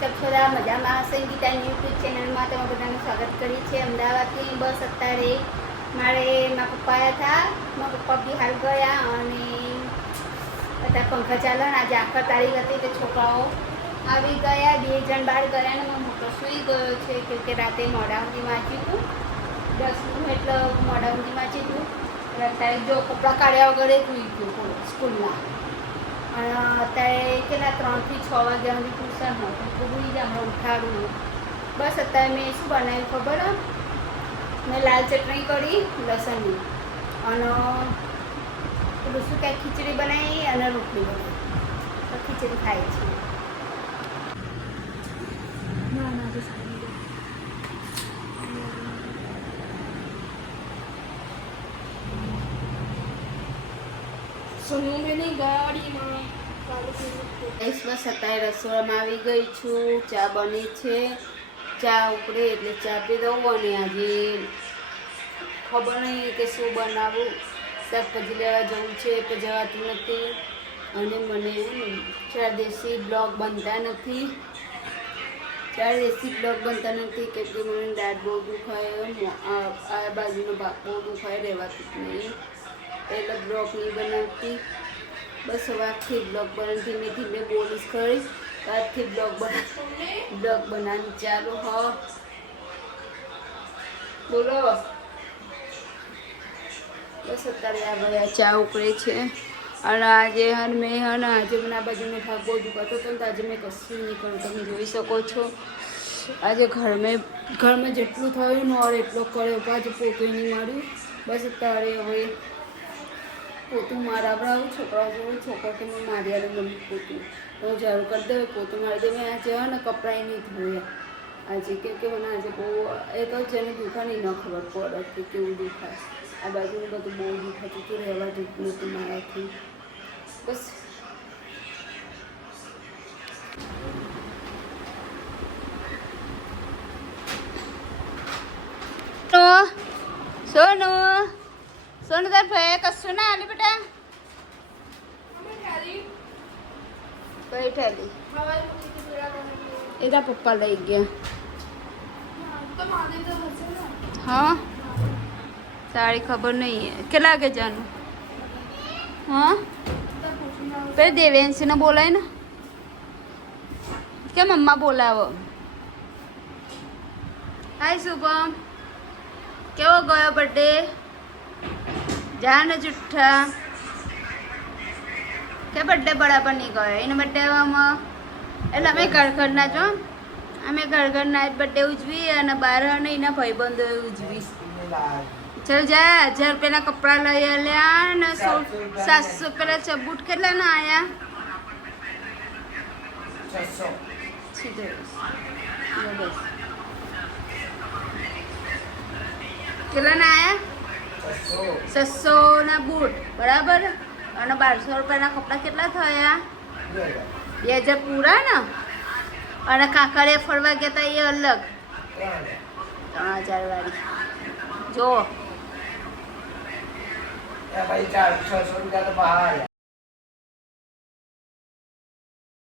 કેમ છો બધા મજામાં? સંગીતાની યુટ્યુબ ચેનલમાં તમે બધાનું સ્વાગત કરી છે. અમદાવાદથી બસ અત્યારે મારા પપ્પા આવ્યા હતા. મારા પપ્પા બિહાર ગયા અને અત્યારે પંખા ચાલે. આજે આખર તારીખ હતી તો છોકરાઓ આવી ગયા. 2 જણ બહાર ગયા અને મારો મોટો સૂઈ ગયો છે કે રાતે મોડા સુધી વાંચ્યું હતું 10નું એટલે મોડા સુધી વાંચ્યું હતું. અત્યારે જો કપડાં કાઢ્યા વગર સૂઈ ગયું સ્કૂલમાં. અને અત્યારે કેટલા 3 થી 6 વાગ્યા સુધી ટ્યુશન હતું તો ભૂલી જ હમણાં ઉઠાડું. બસ અત્યારે મેં શું બનાવ્યું ખબર? મેં લાલ ચટણી કરી લસણની અને પેલું શું કાંઈ ખીચડી બનાવી અને રોટલી બનાવી. તો ખીચડી ખાય છે. બસ અત્યારે રસોડામાં આવી ગઈ છું. ચા બની છે. ચા ઉકળે એટલે ચા પી દઉં. અને આજે ખબર નહીં કે શું બનાવું. શાકભાજી લેવા જવું છે તો જવાતું નથી. અને મને 4 દેશી બ્લોગ બનતા નથી. 4 દેશી બ્લોગ બનતા નથી કે મને દાઢ બહુ દુખાય, આ બાજુનો ભાગ બહુ દુખાય, રહેવાતું જ નહીં એટલે બ્લોગ નહીં બનાવતી. બસ હવે આજથી બ્લોગ બનાવી ધીમે ધીમે બોલીશ કરી. આજથી બ્લોગ બનાવવાનું ચાલુ. હા બોલો. બસ અત્યારે આ બધા ચા ઉકળે છે. અને આજે મેં આજે મને આ બાજુનો ભાગ બહુ દુખાતો હતો ને તો આજે મેં કશું નહીં કર્યું. તમે જોઈ શકો છો. આજે ઘરમાં જેટલું થયું ને ઓર એટલો કર્યો. આજે પોતું નહીં માર્યું. બસ અત્યારે હવે પોતું મારાવડાવું. છોકરાઓ જોડે છોકરા કે મેં મારી આલે મમ્મી પોતું તો ઝાડુ કરી દે. પોતું મારી દે. મેં આજે ને કપડાં નહીં ધોયા આજે કે મને આજે બહુ એ તો જેને દુખાય ન ખબર પડે કે કેવું દુખાય. આ બાજુનું બધું બહુ દુખાતું હતું. રહેવા દુખતું નહોતું મારાથી. બસ સોનું સોનું તાર ભાઈ કશું ના આલી બેટા. કઈ ઠેલી? એના પપ્પા લઈ ગયા. હા સારી ખબર નહીં કેટલા વાગે જવાનું. હા પેલી દેવેન્સીને બોલાય ને કે મમ્મા બોલાવો. હાય શુભમ, કેવો ગયો બર્થડે? જાને જુઠ્ઠા કે બર્થડે બરાબર નહીં ગયો. એનો બર્થડે એટલે અમે ઘરના જો અમે ઘરના જ બર્થડે ઉજવી અને બહાર ને એના ભાઈબંધો ઉજવી. ચાલ જા. 1000 રૂપિયાના કપડાં લઈ આલ્યા ને 700 પેલા બૂટ કેટલા ના આયા? 600 કેટલા ના આયા? 600 ના બૂટ બરાબર. અને 1200 રૂપિયાના કપડાં કેટલા થયા? 2000 પૂરા ને. અને કાંકરિયા ફરવા ગયા હતા એ અલગ 3000 વાળી. જો 600 રૂપિયા તો બહાર